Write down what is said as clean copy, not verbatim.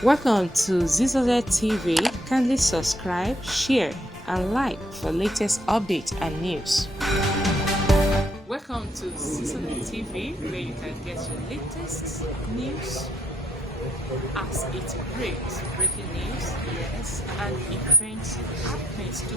Welcome to Zisodel TV. Kindly subscribe, share, and like for latest updates and news. Welcome to Zisodel TV, where you can get your latest news as it breaks. Breaking news, yes, and events happening to